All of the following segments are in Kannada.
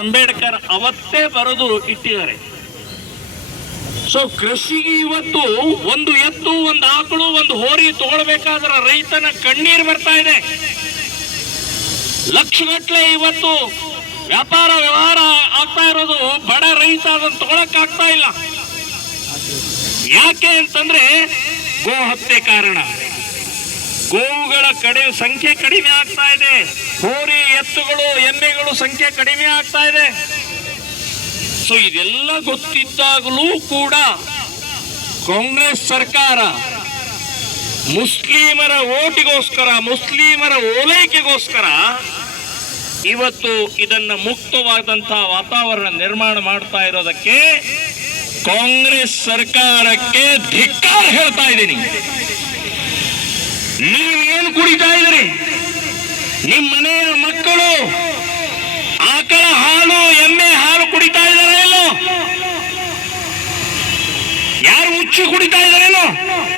ಅಂಬೇಡ್ಕರ್ ಅವತ್ತೇ ಬರೆದು ಇಟ್ಟಿದ್ದಾರೆ. ಸೊ ಕೃಷಿ ಇವತ್ತು ಒಂದು ಎತ್ತು, ಒಂದು ಆಕಳು, ಒಂದು ಹೋರಿ ತಗೊಳ್ಬೇಕಾದ್ರೆ ರೈತನ ಕಣ್ಣೀರು ಬರ್ತಾ ಇದೆ. ಲಕ್ಷಗಟ್ಟಲೆ ಇವತ್ತು ವ್ಯಾಪಾರ ವ್ಯವಹಾರ ಆಗ್ತಾ ಇರೋದು, ಬಡ ರೈತ ಅದನ್ನು ತಗೊಳಕ್ ಆಗ್ತಾ ಇಲ್ಲ. ಯಾಕೆ ಅಂತಂದ್ರೆ ಗೋಹತ್ಯೆ ಕಾರಣ. ಗೋವುಗಳ ಕಡೆ ಸಂಖ್ಯೆ ಕಡಿಮೆ ಆಗ್ತಾ ಇದೆ. ಹೋರಿ ಎತ್ತುಗಳು, ಎಮ್ಮೆಗಳು ಸಂಖ್ಯೆ ಕಡಿಮೆ ಆಗ್ತಾ ಇದೆ. ಸೊ ಇದೆಲ್ಲ ಗೊತ್ತಿದ್ದಾಗಲೂ ಕೂಡ ಕಾಂಗ್ರೆಸ್ ಸರ್ಕಾರ ಮುಸ್ಲಿಮರ ಓಟಿಗೋಸ್ಕರ, ಮುಸ್ಲಿಮರ ಓಲೈಕೆಗೋಸ್ಕರ ಇವತ್ತು ಇದನ್ನ ಮುಕ್ತವಾದಂತಹ ವಾತಾವರಣ ನಿರ್ಮಾಣ ಮಾಡ್ತಾ ಇರೋದಕ್ಕೆ ಕಾಂಗ್ರೆಸ್ ಸರ್ಕಾರಕ್ಕೆ ಧಿಕ್ಕಾರ ಹೇಳ್ತಾ ಇದ್ದೀನಿ. ನೀವು ಏನು ಕುಡಿತಾ ಇದ್ರಿ ನಿಮ್ಮ ಮನೆಯ ಮಕ್ಕಳು ಆಕಳ ಹಾಲು, ಎಮ್ಮೆ ಹಾಲು ಕುಡಿತಾ ಇದ್ದಾರೆ ಯಾರು ಹುಚ್ಚು ಕುಡಿತಾ ಇದ್ದಾರೇನೋ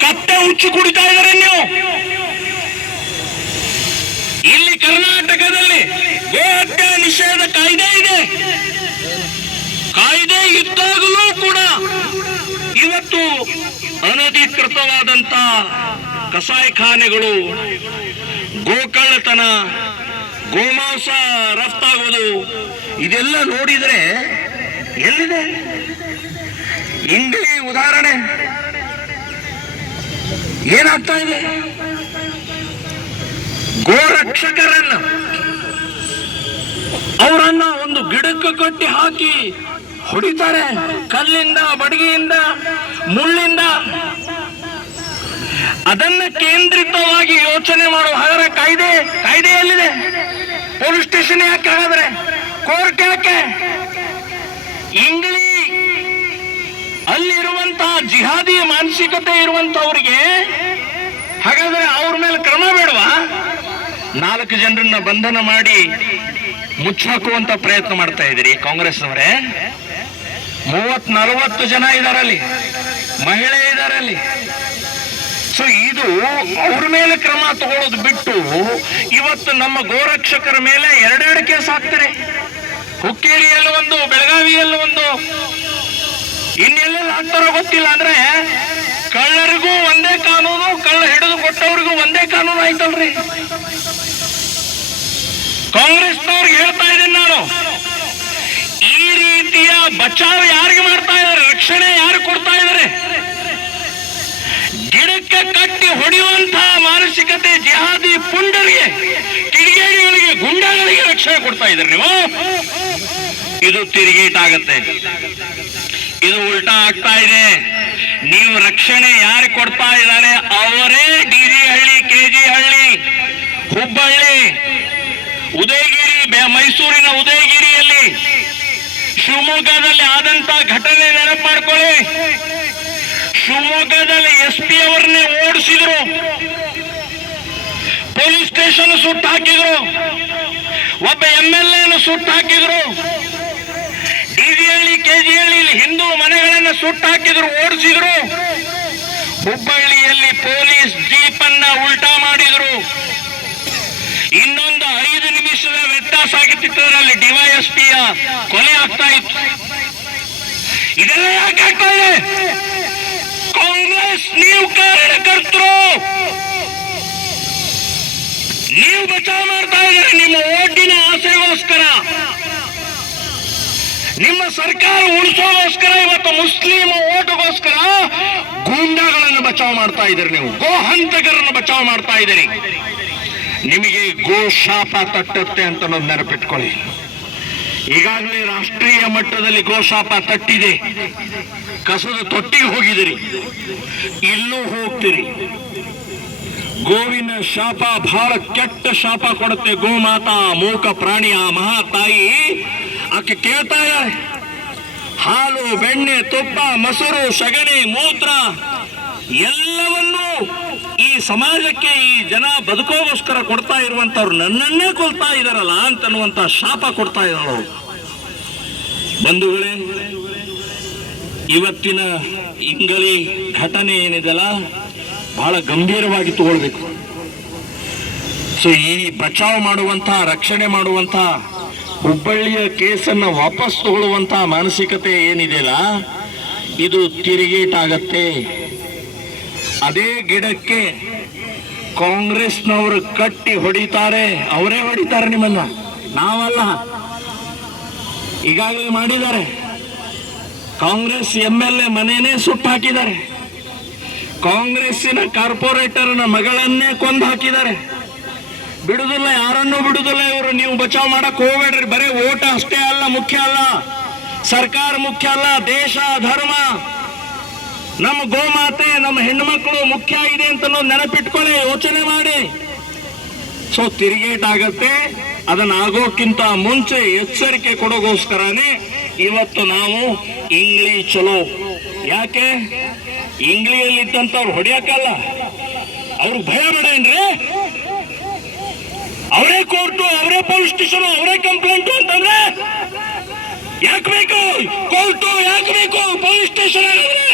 ಕತ್ತೆ ಹುಚ್ಚು ಕುಡಿತಾ ಇದ್ದಾರೆ ನೀವು ಇಲ್ಲಿ ಕರ್ನಾಟಕದಲ್ಲಿ ಗೋ ಹತ್ಯೆ ನಿಷೇಧ ಕಾಯ್ದೆ ಇದೆ. ಕಾಯ್ದೆ ಇದ್ದಾಗಲೂ ಕೂಡ ಇವತ್ತು ಅನಧಿಕೃತವಾದಂತ ಕಸಾಯಿಖಾನೆಗಳು, ಗೋಕಳ್ಳತನ, ಗೋಮಾಂಸ ರಫ್ತಾಗೋದು, ಇದೆಲ್ಲ ನೋಡಿದರೆ ಎಲ್ಲಿದೆ? ಇಂಗ್ಲಿ ಉದಾಹರಣೆ. ಏನಾಗ್ತಾ ಇದೆ? ಗೋರಕ್ಷಕರನ್ನ, ಅವರನ್ನ ಒಂದು ಗಿಡಕ್ಕೆ ಕಟ್ಟಿ ಹಾಕಿ ಹೊಡಿತಾರೆ. ಕಲ್ಲಿಂದ, ಬಡಗಿಯಿಂದ, ಮುಳ್ಳಿಂದ ಅದನ್ನ ಕೇಂದ್ರಿತವಾಗಿ ಯೋಚನೆ ಮಾಡುವ ಹಾಗಾದ್ರೆ ಕಾಯ್ದೆ ಕಾಯ್ದೆ ಎಲ್ಲಿದೆ? ಪೊಲೀಸ್ ಸ್ಟೇಷನ್ ಯಾಕೆ ಹಾಗಾದ್ರೆ? ಕೋರ್ಟ್ ಯಾಕೆ? ಇಂಗ್ಲಿ ಅಲ್ಲಿರುವಂತಹ ಜಿಹಾದಿ ಮಾನಸಿಕತೆ ಇರುವಂತವರಿಗೆ ಹಾಗಾದ್ರೆ ಅವ್ರ ಮೇಲೆ ಕ್ರಮ ಬೇಡವಾ? ನಾಲ್ಕು ಜನರನ್ನ ಬಂಧನ ಮಾಡಿ ಮುಚ್ಚಾಕುವಂತ ಪ್ರಯತ್ನ ಮಾಡ್ತಾ ಇದ್ದೀರಿ ಕಾಂಗ್ರೆಸ್ನವರೇ. ಮೂವತ್ ನಲವತ್ತು ಜನ ಇದಾರಲ್ಲಿ. ಮಹಿಳೆ ಇದಾರಲ್ಲಿ. ಸೊ ಅವ್ರ ಮೇಲೆ ಕ್ರಮ ತಗೊಳ್ಳೋದು ಬಿಟ್ಟು ಇವತ್ತು ನಮ್ಮ ಗೋರಕ್ಷಕರ ಮೇಲೆ ಎರಡೆರಡು ಕೇಸ್ ಹಾಕ್ತಾರೆ. ಹುಕ್ಕೇರಿಯಲ್ಲಿ ಒಂದು, ಬೆಳಗಾವಿಯಲ್ಲಿ ಒಂದು. ಇನ್ನೆಲ್ಲೆಲ್ಲ ಹಾಕ್ತಾರೋ ಗೊತ್ತಿಲ್ಲ ಅಂದ್ರೆ ಕಳ್ಳರಿಗೂ ಒಂದೇ ಕಾನೂನು, ಕಳ್ಳ ಹಿಡಿದು ಕೊಟ್ಟವ್ರಿಗೂ ಒಂದೇ ಕಾನೂನು ಆಯ್ತಲ್ರಿ. ಕಾಂಗ್ರೆಸ್ನವ್ರಿಗೆ ಹೇಳ್ತಾ ಇದ್ದೀನಿ ನಾನು. ಈ ರೀತಿಯ ಬಚಾವ್ ಯಾರಿಗೆ ಮಾಡ್ತಾ ಇದ್ದಾರೆ? ರಕ್ಷಣೆ ಯಾರು ಕೊಡ್ತಾ ಇದ್ದಾರೆ? ಗಿಡಕ್ಕೆ ಕಟ್ಟಿ ಹೊಡೆಯುವಂತಹ ಮಾನಸಿಕತೆ ಜಿಹಾದಿ ಪುಂಡರಿಗೆ, ಕಿಡಿಗೇಡಿಗಳಿಗೆ, ಗುಂಡಗಳಿಗೆ ರಕ್ಷಣೆ ಕೊಡ್ತಾ ಇದ್ರಿ ನೀವು. ಇದು ತಿರುಗೇಟ್ ಆಗತ್ತೆ ಇದು ಉಲ್ಟಾ ಆಗ್ತಾ ಇದೆ. ನೀವು ರಕ್ಷಣೆ ಯಾರು ಕೊಡ್ತಾ ಇದ್ದಾರೆ? ಅವರೇ D J Halli K G Halli, Hubballi, Udayagiri ಮೈಸೂರಿನ ಉದಯಗಿರಿಯಲ್ಲಿ ಶಿವಮೊಗ್ಗದಲ್ಲಿ ಆದಂತ ಘಟನೆ ನೆನಪು ಮಾಡ್ಕೊಳ್ಳಿ. ಶಿವಮೊಗ್ಗದಲ್ಲಿ ಎಸ್ ಪಿ ಅವರನ್ನೇ ಓಡಿಸಿದ್ರು. ಪೊಲೀಸ್ ಸ್ಟೇಷನ್ ಸುಟ್ಟು ಹಾಕಿದ್ರು. ಒಬ್ಬ ಎಂ ಎಲ್ ಎನ್ನು ಸುಟ್ಟು ಹಾಕಿದ್ರು. ಡಿಜಿಹಳ್ಳಿ ಕೆಜಿಹಳ್ಳಿ ಹಿಂದೂ ಮನೆಗಳನ್ನ ಸುಟ್ಟು ಹಾಕಿದ್ರು, ಓಡಿಸಿದ್ರು. ಹುಬ್ಬಳ್ಳಿಯಲ್ಲಿ ಪೊಲೀಸ್ ಜೀಪ್ ಅನ್ನ ಉಲ್ಟಾ ಮಾಡಿದ್ರು. ಇನ್ನೊಂದು ಐದು ನಿಮಿಷದ ವ್ಯತ್ಯಾಸ ಆಗಿತ್ತಿದ್ದರಲ್ಲಿ ಡಿವೈಎಸ್ಪಿಯ ಕೊಲೆ ಆಗ್ತಾ ಇತ್ತು. ಇದೆಲ್ಲ ಯಾಕೆ ಆಗ್ತಾ ಇದೆ? ಕಾಂಗ್ರೆಸ್ ನೀವು ಕಾರ್ಯಕರ್ತರು ನೀವು ಬಚಾವ್ ಮಾಡ್ತಾ ಇದ್ದೀರಿ ನಿಮ್ಮ ಓಟಿನ ಆಸೆಗೋಸ್ಕರ ನಿಮ್ಮ ಸರ್ಕಾರ ಉಳಿಸೋಗೋಸ್ಕರ ಇವತ್ತು ಮುಸ್ಲಿಂ ಓಟ್ಗೋಸ್ಕರ ಗೂಂಡಾಗಳನ್ನು ಬಚಾವ್ ಮಾಡ್ತಾ ಇದ್ದೀರಿ ನೀವು ಗೋ ಹಂತಕರನ್ನು ಬಚಾವ್ ಮಾಡ್ತಾ ಇದ್ದೀರಿ ನಿಮಗೆ ಗೋ ಶಾಪ ತಟ್ಟುತ್ತೆ ಅಂತ ನಾನು ನೆನಪಿಟ್ಕೊಳ್ಳಿ ಈಗಾಗಲೇ ರಾಷ್ಟ್ರೀಯ ಮಟ್ಟದಲ್ಲಿ ಗೋಶಾಪ ತಟ್ಟಿದೆ. ಕಸದ ತೊಟ್ಟಿಗೆ ಹೋಗಿದಿರಿ ಇಲ್ಲೂ ಹೋಗ್ತೀರಿ. ಗೋವಿನ ಶಾಪ ಬಹಳ ಕೆಟ್ಟ ಶಾಪ ಕೊಡುತ್ತೆ. ಗೋಮಾತಾ ಮೂಕ ಪ್ರಾಣಿ ಆ ಮಹಾ ತಾಯಿ. ಆಕೆ ಕೇಳ್ತಾ ಇದ್ದಾಳೆ ಹಾಲು, ಬೆಣ್ಣೆ, ತುಪ್ಪ, ಮೊಸರು, ಸಗಣಿ, ಮೂತ್ರ ಎಲ್ಲವನ್ನೂ ಈ ಸಮಾಜಕ್ಕೆ ಈ ಜನ ಬದುಕೋಗೋಸ್ಕರ ಕೊಡ್ತಾ ಇರುವಂತವ್ರು ನನ್ನನ್ನೇ ಕೊಲ್ತಾ ಇದಾರಲ್ಲ ಅಂತನ್ನುವಂತ ಶಾಪ ಕೊಡ್ತಾ ಇದ್ದಾಳು ಬಂಧುಗಳೇ, ಇವತ್ತಿನ ಇಂಗಳಿ ಘಟನೆ ಏನಿದೆಲ್ಲ ಬಹಳ ಗಂಭೀರವಾಗಿ ತಗೊಳ್ಬೇಕು. ಸೊ ಈ ಬಚಾವ್ ಮಾಡುವಂತ ರಕ್ಷಣೆ ಮಾಡುವಂತ ಹುಬ್ಬಳ್ಳಿಯ ಕೇಸನ್ನ ವಾಪಸ್ ತಗೊಳ್ಳುವಂತ ಮಾನಸಿಕತೆ ಏನಿದೆಯಲ್ಲ, ಇದು ತಿರುಗೇಟಾಗತ್ತೆ ಅದೇ ಗಿಡಕ್ಕೆ ಕಾಂಗ್ರೆಸ್ನವರು ಕಟ್ಟಿ ಹೊಡಿತಾರೆ, ಅವರೇ ಹೊಡಿತಾರೆ ನಿಮ್ಮನ್ನ. ನಾವಲ್ಲ. ಈಗಾಗಲೇ ಮಾಡಿದ್ದಾರೆ. ಕಾಂಗ್ರೆಸ್ ಎಂ ಎಲ್ ಎ ಮನೆಯೇ ಸುಟ್ಟು ಹಾಕಿದ್ದಾರೆ. ಕಾಂಗ್ರೆಸ್ಸಿನ ಕಾರ್ಪೊರೇಟರ್ನ ಮಗಳನ್ನೇ ಕೊಂದು ಹಾಕಿದ್ದಾರೆ. ಬಿಡುದಿಲ್ಲ, ಯಾರನ್ನೂ ಬಿಡುದಿಲ್ಲ ಇವರು. ನೀವು ಬಚಾವ್ ಮಾಡಕ್ ಹೋಗ್ಬೇಡ್ರಿ. ಬರೀ ಓಟ ಅಷ್ಟೇ ಅಲ್ಲ, ಮುಖ್ಯ ಅಲ್ಲ. ಸರ್ಕಾರ ಮುಖ್ಯ ಅಲ್ಲ, ದೇಶ, ಧರ್ಮ. ನಮ್ಮ ಗೋಮಾತೆ, ನಮ್ಮ ಹೆಣ್ಣುಮಕ್ಕಳು ಮುಖ್ಯ ಆಗಿದೆ ಅಂತ ನೆನಪಿಟ್ಕೊಳ್ಳಿ, ಯೋಚನೆ ಮಾಡಿ. ಸೊ ತಿರುಗೇಟ್ ಆಗತ್ತೆ ಅದನ್ನ ಆಗೋಕ್ಕಿಂತ ಮುಂಚೆ ಎಚ್ಚರಿಕೆ ಕೊಡೋಗೋಸ್ಕರನೇ ಇವತ್ತು ನಾವು ಇಂಗ್ಲಿ ಚಲೋ. ಯಾಕೆ? ಇಂಗ್ಲಿಯಲ್ಲಿ ಇದ್ದಂಥವ್ರು ಹೊಡಿಯಕ್ಕಲ್ಲ ಅವ್ರು ಭಯ ಬೇಡೇನ್ರಿ ಅವರೇ ಕೋರ್ಟು, ಅವರೇ ಪೊಲೀಸ್ ಸ್ಟೇಷನ್, ಅವರೇ ಕಂಪ್ಲೇಂಟ್ ಅಂತಂದ್ರೆ ಯಾಕೆ ಬೇಕು ಕೋರ್ಟು ಯಾಕೆ ಬೇಕು ಪೊಲೀಸ್ ಸ್ಟೇಷನ್ ಆಗಿದ್ರೆ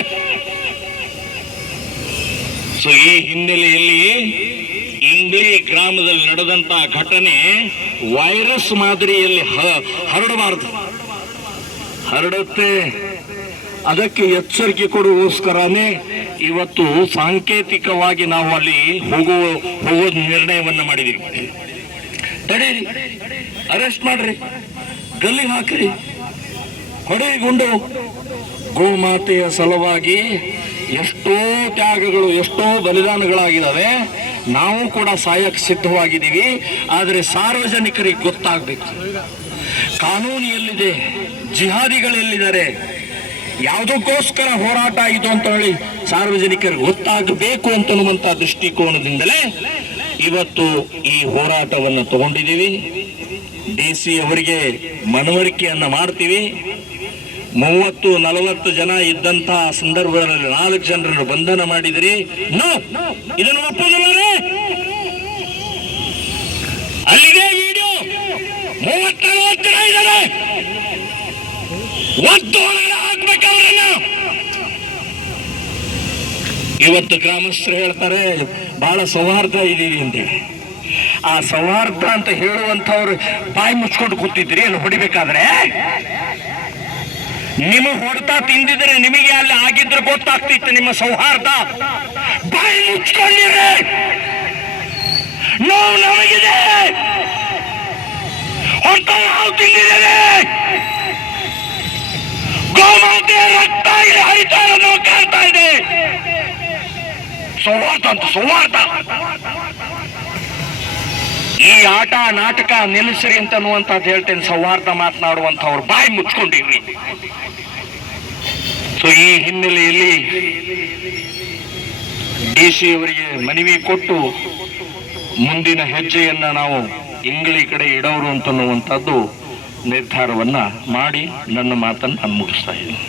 ಸೊ ಈ ಹಿನ್ನೆಲೆಯಲ್ಲಿ ಇಂಗ್ಲಿ ಗ್ರಾಮದಲ್ಲಿ ನಡೆದಂತಹ ಘಟನೆ ವೈರಸ್ ಮಾದರಿಯಲ್ಲಿ ಹರಡಬಾರದು. ಹರಡುತ್ತೆ. ಅದಕ್ಕೆ ಎಚ್ಚರಿಕೆ ಕೊಡುವಸ್ಕರನೇ ಇವತ್ತು ಸಾಂಕೇತಿಕವಾಗಿ ನಾವು ಅಲ್ಲಿ ಹೋಗುವ ಹೋಗೋದು ನಿರ್ಣಯವನ್ನ ಮಾಡಿದೀವಿ ತಡೀರಿ. ಅರೆಸ್ಟ್ ಮಾಡ್ರಿ. ಗಲ್ಲಿ ಹಾಕ್ರಿ. ಹೊಡೆ ಗುಂಡು ಗೋಮಾತೆಯ ಸಲುವಾಗಿ ಎಷ್ಟೋ ತ್ಯಾಗಗಳು, ಎಷ್ಟೋ ಬಲಿದಾನಗಳಾಗಿದ್ದಾವೆ. ನಾವು ಕೂಡ ಸಾಯಕ್ಕೆ ಸಿದ್ಧವಾಗಿದ್ದೀವಿ. ಆದರೆ ಸಾರ್ವಜನಿಕರಿಗೆ ಗೊತ್ತಾಗಬೇಕು. ಕಾನೂನು ಎಲ್ಲಿದೆ ಜಿಹಾದಿಗಳು ಎಲ್ಲಿದ್ದಾರೆ ಯಾವುದಕ್ಕೋಸ್ಕರ ಹೋರಾಟ ಇದು ಅಂತ ಹೇಳಿ ಸಾರ್ವಜನಿಕರಿಗೆ ಗೊತ್ತಾಗಬೇಕು ಅಂತನ್ನುವಂಥ ದೃಷ್ಟಿಕೋನದಿಂದಲೇ ಇವತ್ತು ಈ ಹೋರಾಟವನ್ನು ತಗೊಂಡಿದ್ದೀವಿ. ಡಿ ಸಿ ಅವರಿಗೆ ಮನವರಿಕೆಯನ್ನು ಮಾಡ್ತೀವಿ. ಮೂವತ್ತು, ನಲವತ್ತು ಜನ ಇದ್ದಂತಹ ಸಂದರ್ಭದಲ್ಲಿ ನಾಲ್ಕು ಜನರನ್ನು ಬಂಧನ ಮಾಡಿದಿರಿ. ಇದನ್ನು ಒಪ್ಪೋದಿಲ್ಲ ರೀ. ಅಲ್ಲಿಗೆ ವಿಡಿಯೋ! ಮೂವತ್ತು, ನಲವತ್ತು ಜನ ಇದ್ದಾರೆ! ಹಾಕ್ಬೇಕು ಇವತ್ತು ಗ್ರಾಮಸ್ಥರು ಹೇಳ್ತಾರೆ ಬಹಳ ಸೌಹಾರ್ದ ಇದ್ದೀವಿ ಅಂತೇಳಿ. ಆ ಸೌಹಾರ್ದ ಅಂತ ಹೇಳುವಂತವ್ರು ಬಾಯಿ ಮುಚ್ಕೊಂಡು ಕೂತಿದ್ರಿ ಅಲ್ಲಿ ಹೊಡಿಬೇಕಾದ್ರೆ? ನಿಮ್ಮ ಹೊಡೆತ ತಿಂದಿದ್ರೆ ನಿಮಗೆ ಅಲ್ಲಿ ಆಗಿದ್ರೆ ಗೊತ್ತಾಗ್ತಿತ್ತು ನಿಮ್ಮ ಸೌಹಾರ್ದ. ಬಾಯಿ ಮುಚ್ಕೊಂಡಿರಿ ನೋವು ನಮಗಿದೆ. ಹೊಡೆತ ನಾವು ತಿಂದಿದ್ದೇವೆ. ರಕ್ತ ಇಲ್ಲಿ ಹರಿತಾ ಇರೋದು ಕಾಣ್ತಾ ಇದೆ. ಸೌಹಾರ್ದ ಅಂತ, ಸೌಹಾರ್ದ. ಈ ಆಟ, ನಾಟಕ ನಿಲ್ಲಿಸ್ರಿ ಅಂತ ಅನ್ನುವಂಥದ್ದು ಹೇಳ್ತೇನೆ. ಸೌಹಾರ್ದ ಮಾತನಾಡುವಂಥವ್ರು. ಬಾಯಿ ಮುಚ್ಕೊಂಡಿರ್ರಿ ಸೊ ಈ ಹಿನ್ನೆಲೆಯಲ್ಲಿ ಡಿ ಸಿ ಅವರಿಗೆ ಮನವಿ ಕೊಟ್ಟು ಮುಂದಿನ ಹೆಜ್ಜೆಯನ್ನ ನಾವು ಇಂಗ್ಲಿ ಕಡೆ ಇಡೋರು ಅಂತನ್ನುವಂಥದ್ದು ನಿರ್ಧಾರವನ್ನ ಮಾಡಿ ನನ್ನ ಮಾತನ್ನು ನಾನು ಮುಗಿಸ್ತಾ ಇದ್ದೀನಿ.